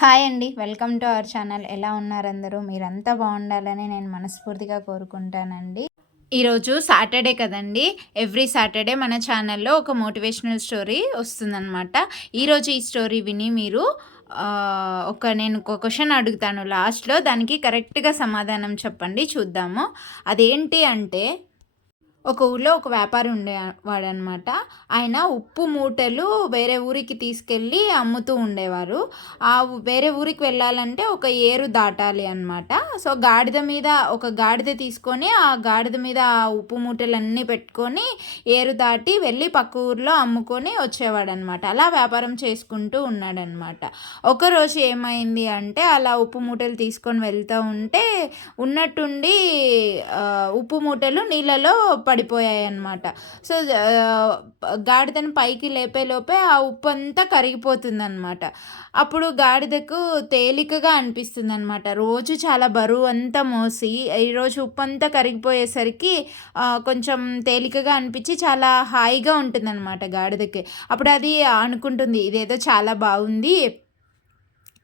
Hi అండి. Welcome to our channel. ఎలా ఉన్నారు అందరూ? మీరంతా బాగుండాలని నేను మనస్ఫూర్తిగా కోరుకుంటానండి. ఈరోజు సాటర్డే కదండి. ఎవ్రీ సాటర్డే మన ఛానల్లో ఒక మోటివేషనల్ స్టోరీ వస్తుందన్నమాట. ఈరోజు ఈ స్టోరీ విని మీరు ఒక నేను ఒక క్వశ్చన్ అడుగుతాను లాస్ట్లో. దానికి కరెక్ట్గా సమాధానం చెప్పండి. చూద్దాము. అదేంటి అంటే ఒక ఊర్లో ఒక వ్యాపారి ఉండేవాడనమాట ఆయన ఉప్పు మూటలు వేరే ఊరికి తీసుకెళ్ళి అమ్ముతూ ఉండేవారు. ఆ వేరే ఊరికి వెళ్ళాలంటే ఒక ఏరు దాటాలి అనమాట సో గాడిద మీద ఒక గాడిద తీసుకొని ఆ గాడిద మీద ఆ ఉప్పు మూటలన్నీ పెట్టుకొని ఏరు దాటి వెళ్ళి పక్క ఊర్లో అమ్ముకొని వచ్చేవాడనమాట. అలా వ్యాపారం చేసుకుంటూ ఉన్నాడనమాట. ఒకరోజు ఏమైంది అంటే అలా ఉప్పు మూటలు తీసుకొని వెళ్తూ ఉంటే ఉన్నట్టుండి ఉప్పు మూటలు నీళ్ళలో పడిపోయాయి అనమాట సో గాడిదను పైకి లేపే లోపే ఆ ఉప్పు అంతా కరిగిపోతుంది అనమాట అప్పుడు గాడిదకు తేలికగా అనిపిస్తుంది అనమాట రోజు చాలా బరువు అంతా మోసి ఈరోజు ఉప్పు అంతా కరిగిపోయేసరికి కొంచెం తేలికగా అనిపించి చాలా హాయిగా ఉంటుంది అనమాట గాడిదకి. అప్పుడు అది అనుకుంటుంది ఇదేదో చాలా బాగుంది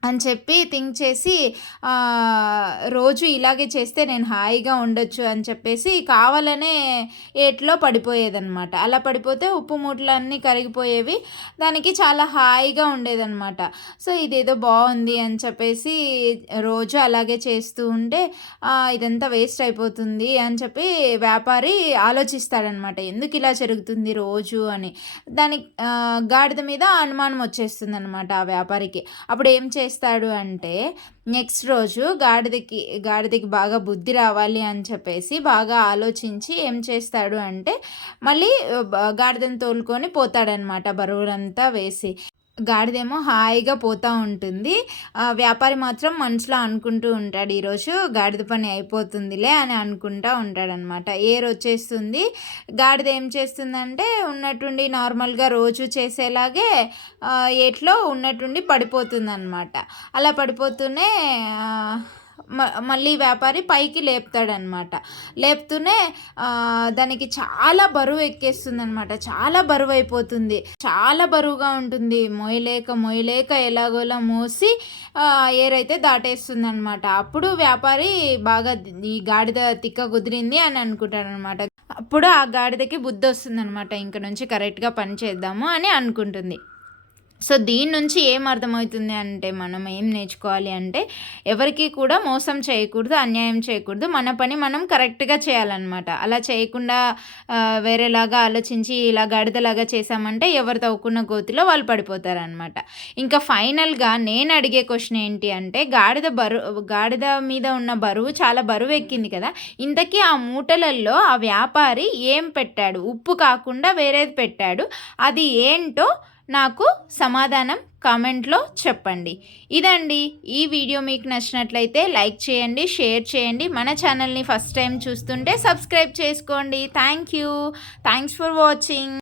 అని చెప్పి థింక్ చేసి రోజు ఇలాగే చేస్తే నేను హాయిగా ఉండొచ్చు అని చెప్పేసి కావాలనే ఏట్లో పడిపోయేదన్నమాట. అలా పడిపోతే ఉప్పు మూటలన్నీ కరిగిపోయేవి. దానికి చాలా హాయిగా ఉండేదన్నమాట. సో ఇదేదో బాగుంది అని చెప్పేసి రోజు అలాగే చేస్తూ ఉంటే ఇదంతా వేస్ట్ అయిపోతుంది అని చెప్పి వ్యాపారి ఆలోచిస్తాడనమాట ఎందుకు ఇలా జరుగుతుంది రోజు అని. దాని గాడిద మీద అనుమానం వచ్చేస్తుంది అనమాట ఆ వ్యాపారికి. అప్పుడు ఏం చేస్తాడు అంటే నెక్స్ట్ రోజు గాడిదకి గాడిదకి బాగా బుద్ధి రావాలి అని చెప్పేసి బాగా ఆలోచించి ఏం చేస్తాడు అంటే మళ్ళీ గాడిదని గాడిదను తోలుకొని పోతాడనమాట బరువులంతా వేసి. గాడిదేమో హాయిగా పోతూ ఉంటుంది. వ్యాపారి మాత్రం మనసులో అనుకుంటూ ఉంటాడు. ఈరోజు గాడిద పని అయిపోతుందిలే అని అనుకుంటూ ఉంటాడనమాట ఏర్ వచ్చేస్తుంది గాడిద ఏం చేస్తుందంటే ఉన్నట్టుండి నార్మల్గా రోజు చేసేలాగే ఎట్లో ఉన్నట్టుండి పడిపోతుంది అనమాట అలా పడిపోతూనే మళ్ళీ వ్యాపారి పైకి లేపుతాడనమాట. లేపుతూనే దానికి చాలా బరువు ఎక్కేస్తుంది అనమాట చాలా బరువు అయిపోతుంది చాలా బరువుగా ఉంటుంది. మొయ్యలేక మొయ్యలేక ఎలాగోలా మోసి ఏరైతే దాటేస్తుంది అనమాట అప్పుడు వ్యాపారి బాగా ఈ గాడిద తిక్క కుదిరింది అని అనుకుంటాడనమాట. అప్పుడు ఆ గాడిదకి బుద్ధి వస్తుంది అనమాట ఇంక నుంచి కరెక్ట్గా పని చేద్దాము అని అనుకుంటుంది. సో దీని నుంచి ఏం అర్థమవుతుంది అంటే మనం ఏం నేర్చుకోవాలి అంటే ఎవరికి కూడా మోసం చేయకూడదు అన్యాయం చేయకూడదు. మన పని మనం కరెక్ట్గా చేయాలన్నమాట. అలా చేయకుండా వేరేలాగా ఆలోచించి ఇలా గడిదలాగా చేసామంటే ఎవరు తవ్వుకున్న గోతిలో వాళ్ళు పడిపోతారనమాట ఇంకా ఫైనల్గా నేను అడిగే క్వశ్చన్ ఏంటి అంటే గాడిద బరువు గాడిద మీద ఉన్న బరువు చాలా బరువు ఎక్కింది కదా. ఇంతకీ ఆ మూటలల్లో ఆ వ్యాపారి ఏం పెట్టాడు? ఉప్పు కాకుండా వేరేది పెట్టాడు. అది ఏంటో నాకు సమాధానం కామెంట్లో చెప్పండి. ఇదండి. ఈ వీడియో మీకు నచ్చినట్లయితే లైక్ చేయండి షేర్ చేయండి. మన ఛానల్ని ఫస్ట్ టైం చూస్తుంటే సబ్స్క్రైబ్ చేసుకోండి. Thank you. Thanks for watching.